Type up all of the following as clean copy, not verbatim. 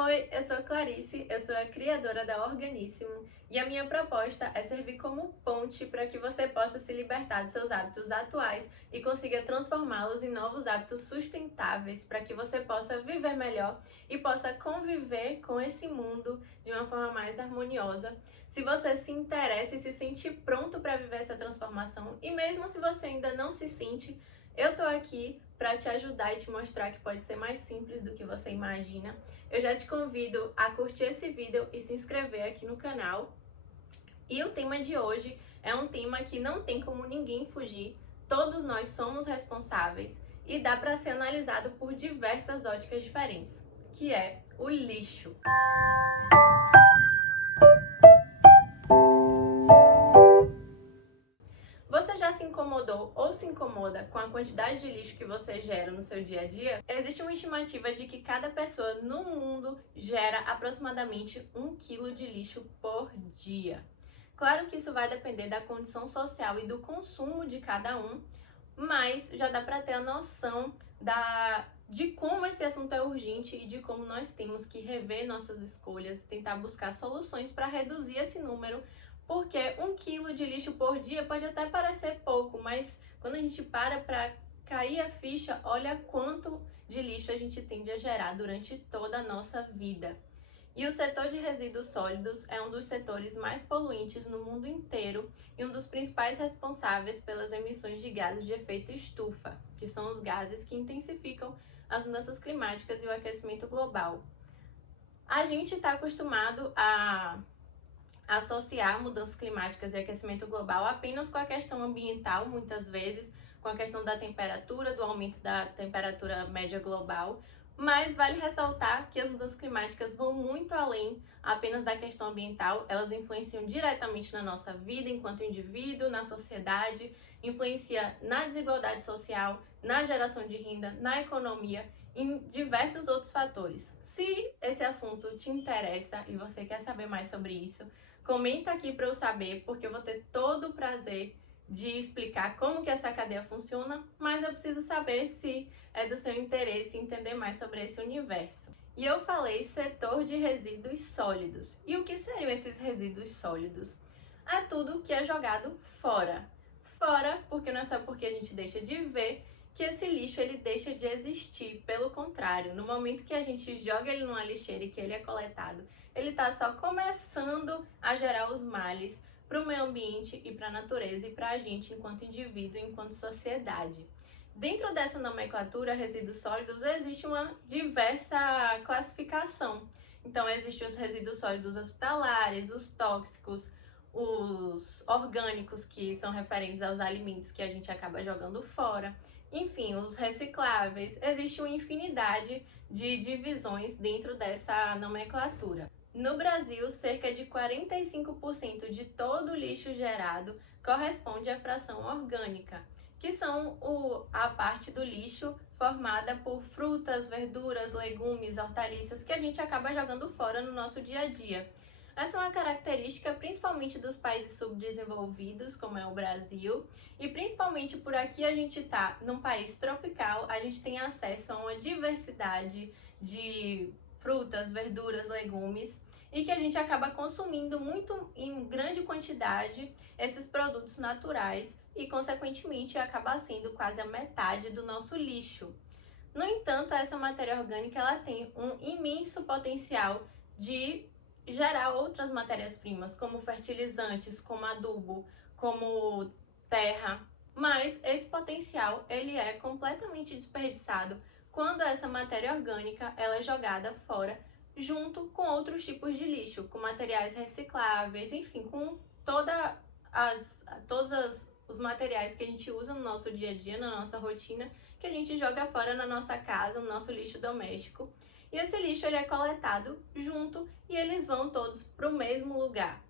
Oi, eu sou Clarice, eu sou a criadora da Organissimo e a minha proposta é servir como ponte para que você possa se libertar dos seus hábitos atuais e consiga transformá-los em novos hábitos sustentáveis para que você possa viver melhor e possa conviver com esse mundo de uma forma mais harmoniosa. Se você se interessa e se sente pronto para viver essa transformação, e mesmo se você ainda não se sente, eu tô aqui para te ajudar e te mostrar que pode ser mais simples do que você imagina. Eu já te convido a curtir esse vídeo e se inscrever aqui no canal. E o tema de hoje é um tema que não tem como ninguém fugir, todos nós somos responsáveis e dá para ser analisado por diversas óticas diferentes, que é o lixo. Você já se incomodou ou se incomoda com a quantidade de lixo que você gera no seu dia a dia? Existe uma estimativa de que cada pessoa no mundo gera aproximadamente 1 quilo de lixo por dia. Claro que isso vai depender da condição social e do consumo de cada um, mas já dá para ter a noção de como esse assunto é urgente e de como nós temos que rever nossas escolhas, tentar buscar soluções para reduzir esse número, porque 1 quilo de lixo por dia pode até parecer pouco, mas quando a gente para cair a ficha, olha quanto de lixo a gente tende a gerar durante toda a nossa vida. E o setor de resíduos sólidos é um dos setores mais poluentes no mundo inteiro e um dos principais responsáveis pelas emissões de gases de efeito estufa, que são os gases que intensificam as mudanças climáticas e o aquecimento global. A gente está acostumado a associar mudanças climáticas e aquecimento global apenas com a questão ambiental, muitas vezes, com a questão da temperatura, do aumento da temperatura média global, mas vale ressaltar que as mudanças climáticas vão muito além apenas da questão ambiental, elas influenciam diretamente na nossa vida enquanto indivíduo, na sociedade, influencia na desigualdade social, na geração de renda, na economia, em diversos outros fatores. Se esse assunto te interessa e você quer saber mais sobre isso, comenta aqui para eu saber, porque eu vou ter todo o prazer de explicar como que essa cadeia funciona, mas eu preciso saber se é do seu interesse entender mais sobre esse universo. E eu falei setor de resíduos sólidos. E o que seriam esses resíduos sólidos? É tudo que é jogado fora. Fora, porque não é só porque a gente deixa de ver que esse lixo ele deixa de existir. Pelo contrário, no momento que a gente joga ele numa lixeira e que ele é coletado, ele está só começando a gerar os males para o meio ambiente e para a natureza e para a gente enquanto indivíduo e enquanto sociedade. Dentro dessa nomenclatura, resíduos sólidos, existe uma diversa classificação. Então, existem os resíduos sólidos hospitalares, os tóxicos, os orgânicos, que são referentes aos alimentos que a gente acaba jogando fora. Enfim, os recicláveis. Existe uma infinidade de divisões dentro dessa nomenclatura. No Brasil, cerca de 45% de todo o lixo gerado corresponde à fração orgânica, que são a parte do lixo formada por frutas, verduras, legumes, hortaliças que a gente acaba jogando fora no nosso dia a dia. Essa é uma característica principalmente dos países subdesenvolvidos, como é o Brasil, e principalmente por aqui a gente está num país tropical, a gente tem acesso a uma diversidade de frutas, verduras, legumes, e que a gente acaba consumindo muito em grande quantidade esses produtos naturais e, consequentemente, acaba sendo quase a metade do nosso lixo. No entanto, essa matéria orgânica ela tem um imenso potencial de gerar outras matérias-primas, como fertilizantes, como adubo, como terra, mas esse potencial ele é completamente desperdiçado quando essa matéria orgânica ela é jogada fora junto com outros tipos de lixo, com materiais recicláveis, enfim, com todos os materiais que a gente usa no nosso dia a dia, na nossa rotina, que a gente joga fora na nossa casa, no nosso lixo doméstico. E esse lixo ele é coletado junto e eles vão todos para o mesmo lugar,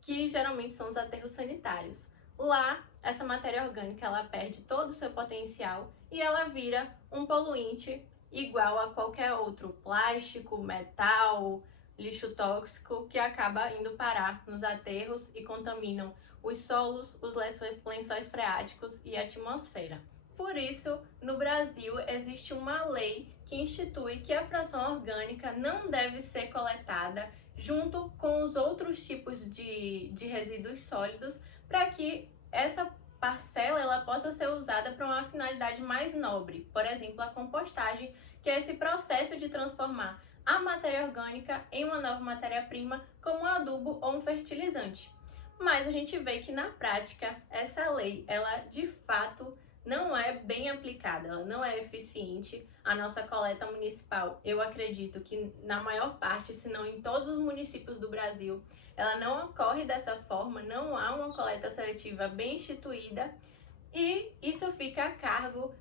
que geralmente são os aterros sanitários. Lá, essa matéria orgânica ela perde todo o seu potencial e ela vira um poluinte igual a qualquer outro plástico, metal, lixo tóxico que acaba indo parar nos aterros e contaminam os solos, os lençóis freáticos e a atmosfera. Por isso, no Brasil existe uma lei que institui que a fração orgânica não deve ser coletada junto com os outros tipos de resíduos sólidos, para que essa parcela ela possa ser usada para uma finalidade mais nobre, por exemplo, a compostagem, que é esse processo de transformar a matéria orgânica em uma nova matéria-prima, como um adubo ou um fertilizante. Mas a gente vê que na prática essa lei, ela de fato não é bem aplicada, ela não é eficiente. A nossa coleta municipal, eu acredito que na maior parte, se não em todos os municípios do Brasil, ela não ocorre dessa forma, não há uma coleta seletiva bem instituída, e isso fica a cargo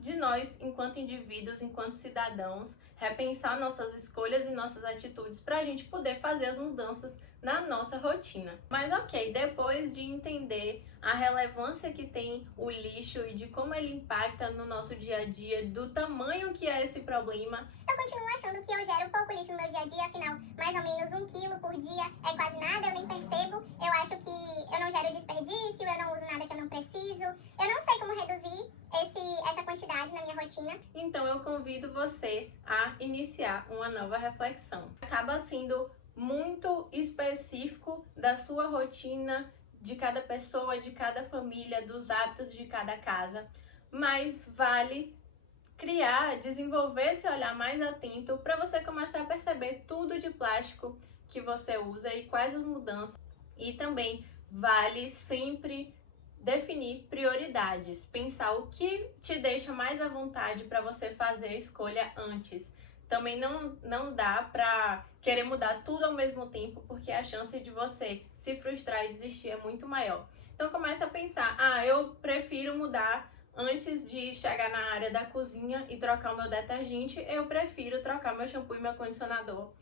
de nós, enquanto indivíduos, enquanto cidadãos, repensar nossas escolhas e nossas atitudes para a gente poder fazer as mudanças na nossa rotina. Mas ok, depois de entender a relevância que tem o lixo e de como ele impacta no nosso dia a dia, do tamanho que é esse problema, eu continuo achando que eu gero pouco lixo no meu dia a dia, afinal, mais ou menos 1 quilo por dia é quase nada, eu nem percebo. Eu acho que eu não gero desperdício, eu não uso nada que eu não preciso. Eu não sei como reduzir essa quantidade na minha rotina. Então eu convido você a iniciar uma nova reflexão. Acaba sendo muito específico da sua rotina, de cada pessoa, de cada família, dos hábitos de cada casa, mas vale desenvolver esse olhar mais atento para você começar a perceber tudo de plástico que você usa e quais as mudanças. E também vale sempre definir prioridades, pensar o que te deixa mais à vontade para você fazer a escolha antes. Também não dá para querer mudar tudo ao mesmo tempo, porque a chance de você se frustrar e desistir é muito maior. Então comece a pensar, eu prefiro mudar antes de chegar na área da cozinha e trocar o meu detergente, eu prefiro trocar meu shampoo e meu condicionador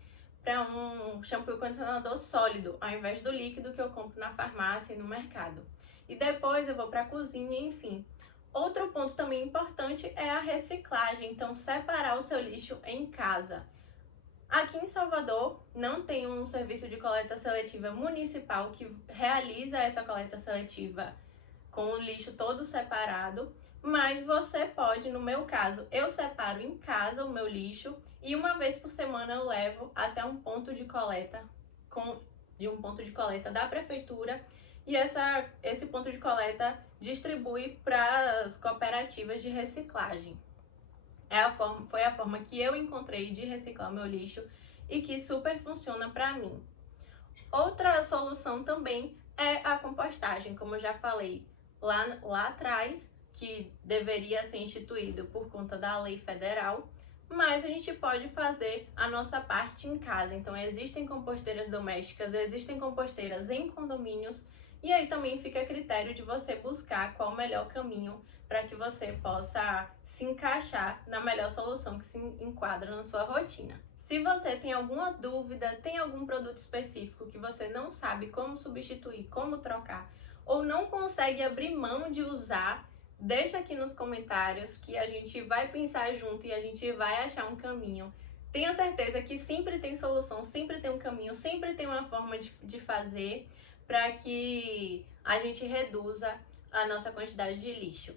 para um shampoo e condicionador sólido, ao invés do líquido que eu compro na farmácia e no mercado. E depois eu vou para a cozinha, enfim. Outro ponto também importante é a reciclagem, então separar o seu lixo em casa. Aqui em Salvador não tem um serviço de coleta seletiva municipal que realiza essa coleta seletiva com o lixo todo separado, mas você pode, no meu caso, eu separo em casa o meu lixo e uma vez por semana eu levo até um ponto de coleta da prefeitura, e esse ponto de coleta distribui para as cooperativas de reciclagem. Foi a forma que eu encontrei de reciclar o meu lixo e que super funciona para mim. Outra solução também é a compostagem, como eu já falei lá atrás, que deveria ser instituído por conta da lei federal, mas a gente pode fazer a nossa parte em casa. Então existem composteiras domésticas, existem composteiras em condomínios, e aí também fica a critério de você buscar qual o melhor caminho para que você possa se encaixar na melhor solução que se enquadra na sua rotina. Se você tem alguma dúvida, tem algum produto específico que você não sabe como substituir, como trocar, ou não consegue abrir mão de usar, deixa aqui nos comentários que a gente vai pensar junto e a gente vai achar um caminho. Tenha certeza que sempre tem solução, sempre tem um caminho, sempre tem uma forma de fazer para que a gente reduza a nossa quantidade de lixo.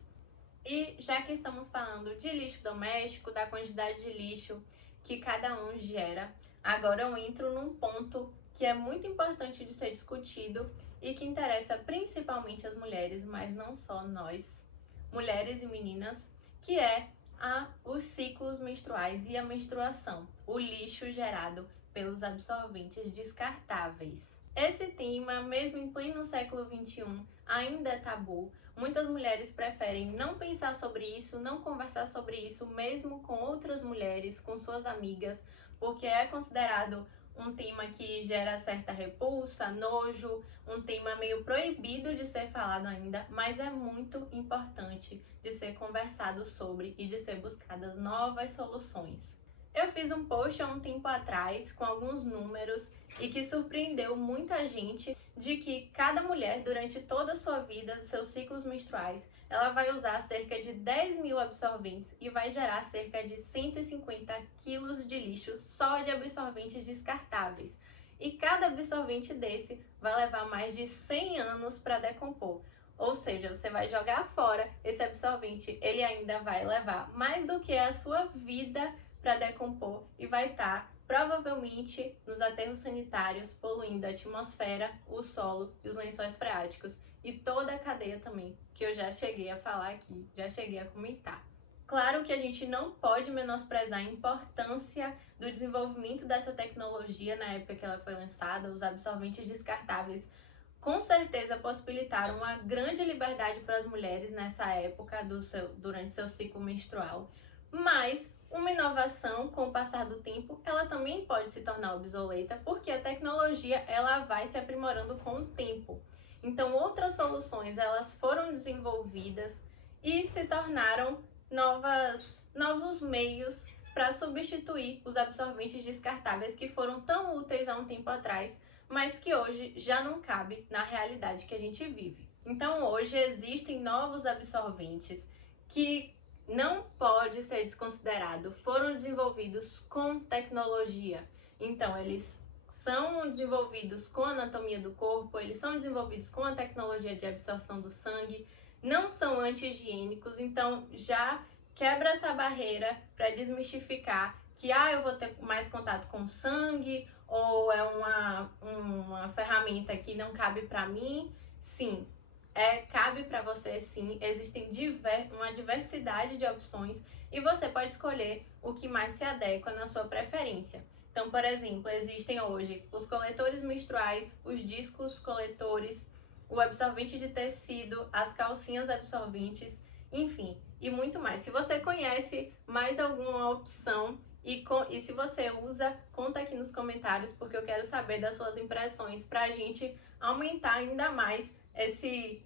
E já que estamos falando de lixo doméstico, da quantidade de lixo que cada um gera, agora eu entro num ponto que é muito importante de ser discutido e que interessa principalmente as mulheres, mas não só nós, mulheres e meninas, que é os ciclos menstruais e a menstruação, o lixo gerado pelos absorventes descartáveis. Esse tema, mesmo em pleno século XXI, ainda é tabu. Muitas mulheres preferem não pensar sobre isso, não conversar sobre isso, mesmo com outras mulheres, com suas amigas, porque é considerado um tema que gera certa repulsa, nojo, um tema meio proibido de ser falado ainda, mas é muito importante de ser conversado sobre e de ser buscadas novas soluções. Eu fiz um post há um tempo atrás com alguns números e que surpreendeu muita gente de que cada mulher, durante toda a sua vida, seus ciclos menstruais, ela vai usar cerca de 10 mil absorventes e vai gerar cerca de 150 quilos de lixo só de absorventes descartáveis. E cada absorvente desse vai levar mais de 100 anos para decompor. Ou seja, você vai jogar fora esse absorvente, ele ainda vai levar mais do que a sua vida para decompor e vai estar provavelmente nos aterros sanitários, poluindo a atmosfera, o solo e os lençóis freáticos e toda a cadeia também, que eu já cheguei a falar aqui, já cheguei a comentar. Claro que a gente não pode menosprezar a importância do desenvolvimento dessa tecnologia na época que ela foi lançada. Os absorventes descartáveis com certeza possibilitaram uma grande liberdade para as mulheres nessa época durante seu ciclo menstrual, mas uma inovação com o passar do tempo, ela também pode se tornar obsoleta, porque a tecnologia ela vai se aprimorando com o tempo. Então outras soluções elas foram desenvolvidas e se tornaram novos meios para substituir os absorventes descartáveis que foram tão úteis há um tempo atrás, mas que hoje já não cabe na realidade que a gente vive. Então hoje existem novos absorventes que não pode ser desconsiderado, foram desenvolvidos com tecnologia. Então eles são desenvolvidos com a anatomia do corpo, eles são desenvolvidos com a tecnologia de absorção do sangue, não são anti-higiênicos, então já quebra essa barreira para desmistificar que eu vou ter mais contato com o sangue ou é uma ferramenta que não cabe para mim. Sim, cabe para você sim, existem uma diversidade de opções e você pode escolher o que mais se adequa na sua preferência. Então, por exemplo, existem hoje os coletores menstruais, os discos coletores, o absorvente de tecido, as calcinhas absorventes, enfim, e muito mais. Se você conhece mais alguma opção e se você usa, conta aqui nos comentários, porque eu quero saber das suas impressões para a gente aumentar ainda mais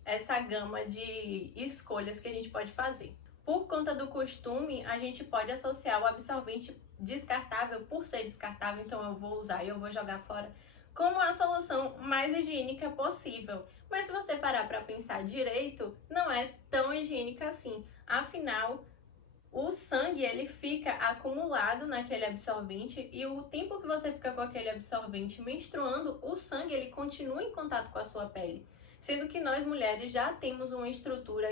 essa gama de escolhas que a gente pode fazer. Por conta do costume, a gente pode associar o absorvente descartável, por ser descartável, então eu vou usar e eu vou jogar fora, como a solução mais higiênica possível. Mas se você parar para pensar direito, não é tão higiênica assim. Afinal, o sangue ele fica acumulado naquele absorvente e o tempo que você fica com aquele absorvente menstruando, o sangue ele continua em contato com a sua pele. Sendo que nós mulheres já temos uma estrutura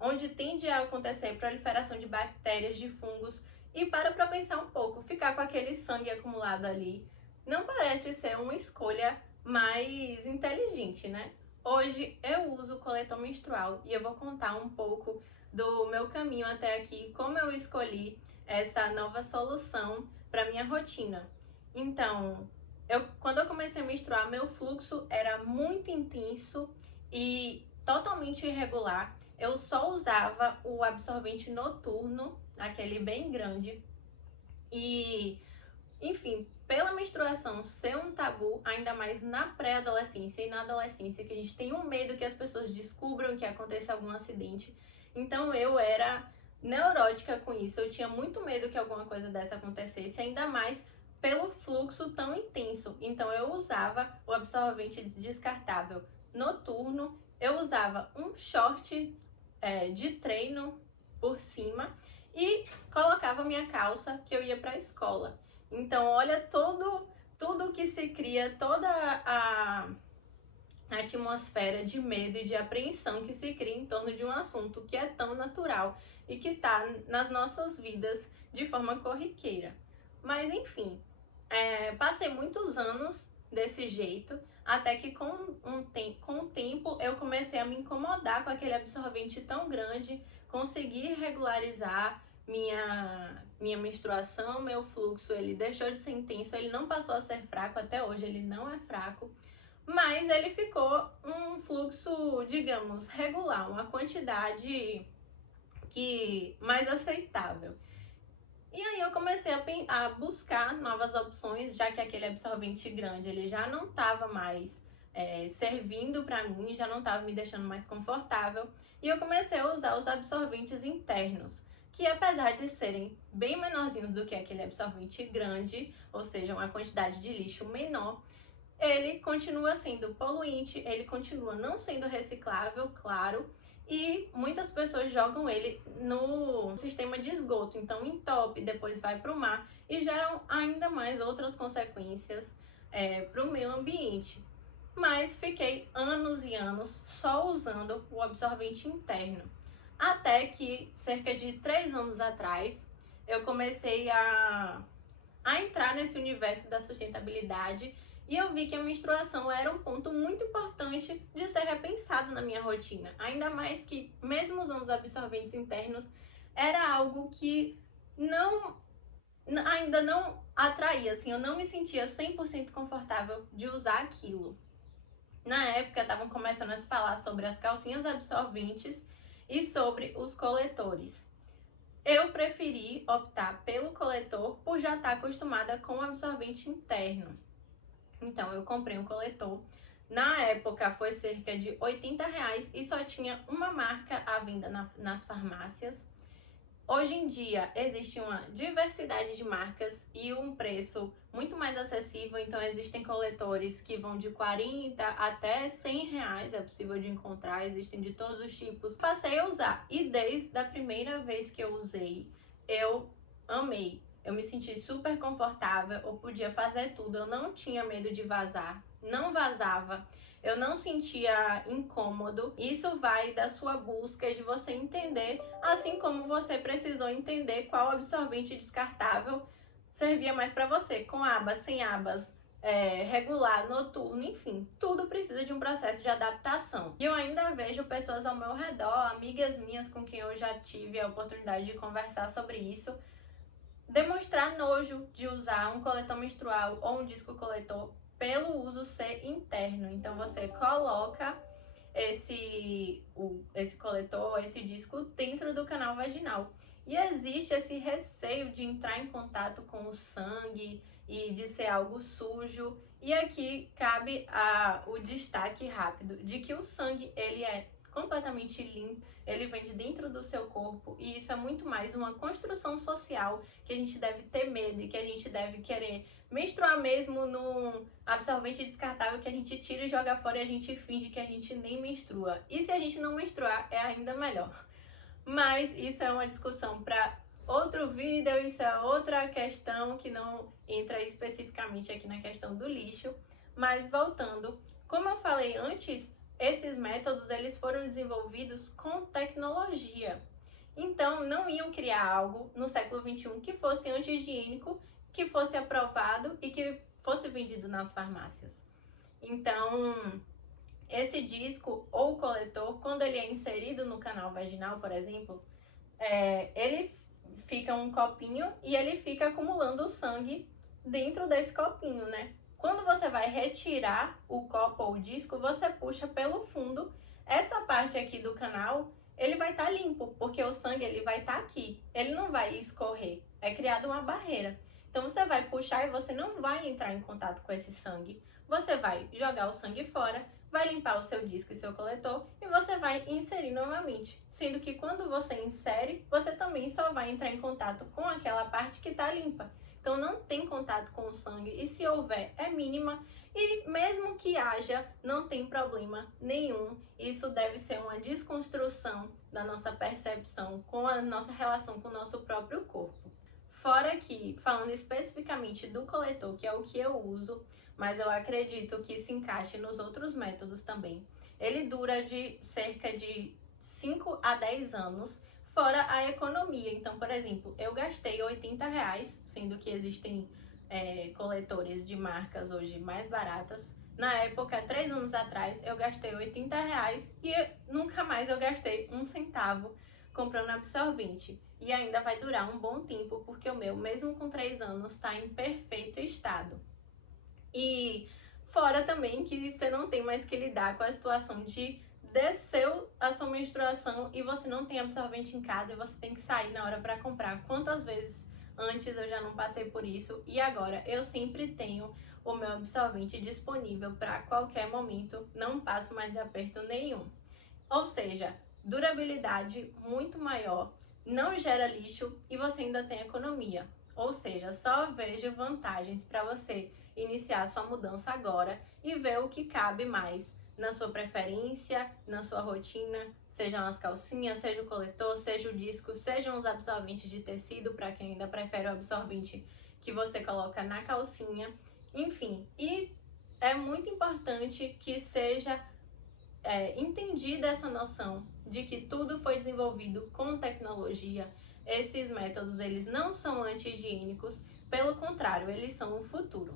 onde tende a acontecer proliferação de bactérias, de fungos. E para pensar um pouco, ficar com aquele sangue acumulado ali não parece ser uma escolha mais inteligente, né? Hoje eu uso o coletor menstrual e eu vou contar um pouco do meu caminho até aqui, como eu escolhi essa nova solução para minha rotina. Então, quando eu comecei a menstruar, meu fluxo era muito intenso e totalmente irregular. Eu só usava o absorvente noturno, aquele bem grande, e enfim, pela menstruação ser um tabu, ainda mais na pré-adolescência e na adolescência, que a gente tem um medo que as pessoas descubram que aconteça algum acidente. Então eu era neurótica com isso, eu tinha muito medo que alguma coisa dessa acontecesse, ainda mais pelo fluxo tão intenso. Então eu usava o absorvente descartável noturno, eu usava um short de treino por cima e colocava minha calça que eu ia para a escola. Então, olha tudo que se cria, toda a atmosfera de medo e de apreensão que se cria em torno de um assunto que é tão natural e que está nas nossas vidas de forma corriqueira. Mas, enfim, passei muitos anos desse jeito, até que com o tempo eu comecei a me incomodar com aquele absorvente tão grande, consegui regularizar minha menstruação, meu fluxo, ele deixou de ser intenso, ele não passou a ser fraco, até hoje ele não é fraco, mas ele ficou um fluxo, digamos, regular, uma quantidade mais aceitável. E aí eu comecei a buscar novas opções, já que aquele absorvente grande ele já não estava mais servindo para mim, já não estava me deixando mais confortável, e eu comecei a usar os absorventes internos, que apesar de serem bem menorzinhos do que aquele absorvente grande, ou seja, uma quantidade de lixo menor, ele continua sendo poluente, ele continua não sendo reciclável, claro, e muitas pessoas jogam ele no sistema de esgoto, então entope, depois vai para o mar e geram ainda mais outras consequências para o meio ambiente. mas fiquei anos e anos só usando o absorvente interno. Até que, cerca de 3 anos atrás, eu comecei a entrar nesse universo da sustentabilidade e eu vi que a menstruação era um ponto muito importante de ser repensado na minha rotina. Ainda mais que, mesmo usando os absorventes internos, era algo que ainda não atraía, assim, eu não me sentia 100% confortável de usar aquilo. Na época, estavam começando a se falar sobre as calcinhas absorventes e sobre os coletores. Eu preferi optar pelo coletor por já estar acostumada com o absorvente interno. Então, eu comprei um coletor. Na época, foi cerca de R$ 80 e só tinha uma marca à venda nas farmácias. Hoje em dia, existe uma diversidade de marcas e um preço muito mais acessível. Então, existem coletores que vão de 40 até R$ 100, é possível de encontrar, existem de todos os tipos. Passei a usar e desde a primeira vez que eu usei, eu amei. Eu me senti super confortável, eu podia fazer tudo, eu não tinha medo de vazar, não vazava. Eu não sentia incômodo. Isso vai da sua busca e de você entender, assim como você precisou entender qual absorvente descartável servia mais para você, com abas, sem abas, regular, noturno, enfim, tudo precisa de um processo de adaptação. E eu ainda vejo pessoas ao meu redor, amigas minhas com quem eu já tive a oportunidade de conversar sobre isso, demonstrar nojo de usar um coletor menstrual ou um disco coletor pelo uso ser interno. Então você coloca esse coletor, esse disco dentro do canal vaginal. E existe esse receio de entrar em contato com o sangue e de ser algo sujo. E aqui cabe o destaque rápido de que o sangue ele é completamente limpo, ele vem de dentro do seu corpo e isso é muito mais uma construção social que a gente deve ter medo e que a gente deve querer menstruar mesmo num absorvente descartável que a gente tira e joga fora e a gente finge que a gente nem menstrua. E se a gente não menstruar, é ainda melhor. Mas isso é uma discussão para outro vídeo, isso é outra questão que não entra especificamente aqui na questão do lixo. Mas voltando, como eu falei antes, esses métodos eles foram desenvolvidos com tecnologia. Então, não iam criar algo no século XXI que fosse anti-higiênico, que fosse aprovado e que fosse vendido nas farmácias. Então, esse disco ou coletor, quando ele é inserido no canal vaginal, por exemplo, ele fica um copinho e ele fica acumulando o sangue dentro desse copinho, né? Quando você vai retirar o copo ou o disco, você puxa pelo fundo. Essa parte aqui do canal, ele vai estar limpo, porque o sangue ele vai estar aqui. Ele não vai escorrer. É criada uma barreira. Então você vai puxar e você não vai entrar em contato com esse sangue. Você vai jogar o sangue fora, vai limpar o seu disco e seu coletor e você vai inserir novamente. Sendo que quando você insere, você também só vai entrar em contato com aquela parte que está limpa. Então não tem contato com o sangue e se houver é mínima e mesmo que haja não tem problema nenhum. Isso deve ser uma desconstrução da nossa percepção com a nossa relação com o nosso próprio corpo. Fora que, falando especificamente do coletor, que é o que eu uso, mas eu acredito que se encaixe nos outros métodos também, ele dura de cerca de 5 a 10 anos. Fora a economia. Então, por exemplo, eu gastei R$ 80, sendo que existem coletores de marcas hoje mais baratas. Na época, 3 anos atrás, eu gastei R$ 80 e nunca mais eu gastei um centavo comprando absorvente. E ainda vai durar um bom tempo, porque o meu, mesmo com 3 anos, está em perfeito estado. E fora também que você não tem mais que lidar com a situação de desceu a sua menstruação e você não tem absorvente em casa e você tem que sair na hora para comprar. Quantas vezes antes eu já não passei por isso e agora eu sempre tenho o meu absorvente disponível para qualquer momento, não passo mais aperto nenhum. Ou seja, durabilidade muito maior, não gera lixo e você ainda tem economia. Ou seja, só vejo vantagens para você iniciar sua mudança agora e ver o que cabe mais na sua preferência, na sua rotina, sejam as calcinhas, seja o coletor, seja o disco, sejam os absorventes de tecido, para quem ainda prefere o absorvente que você coloca na calcinha, enfim. E é muito importante que seja entendida essa noção de que tudo foi desenvolvido com tecnologia. Esses métodos, eles não são anti-higiênicos, pelo contrário, eles são o futuro.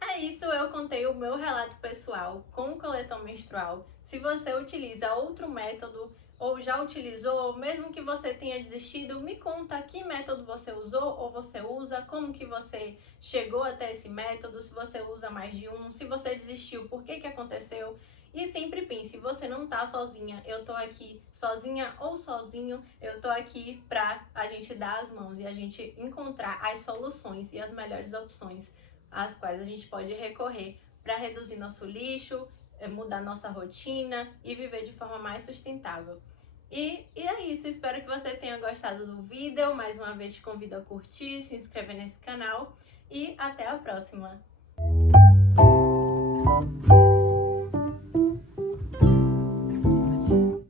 É isso, eu contei o meu relato pessoal com o coletor menstrual. Se você utiliza outro método ou já utilizou, mesmo que você tenha desistido, me conta que método você usou ou você usa, como que você chegou até esse método, se você usa mais de um, se você desistiu, por que aconteceu. E sempre pense, você não tá sozinha, eu tô aqui sozinha ou sozinho, eu tô aqui pra a gente dar as mãos e a gente encontrar as soluções e as melhores opções às quais a gente pode recorrer para reduzir nosso lixo, mudar nossa rotina e viver de forma mais sustentável. E é isso, espero que você tenha gostado do vídeo. Mais uma vez te convido a curtir, se inscrever nesse canal e até a próxima!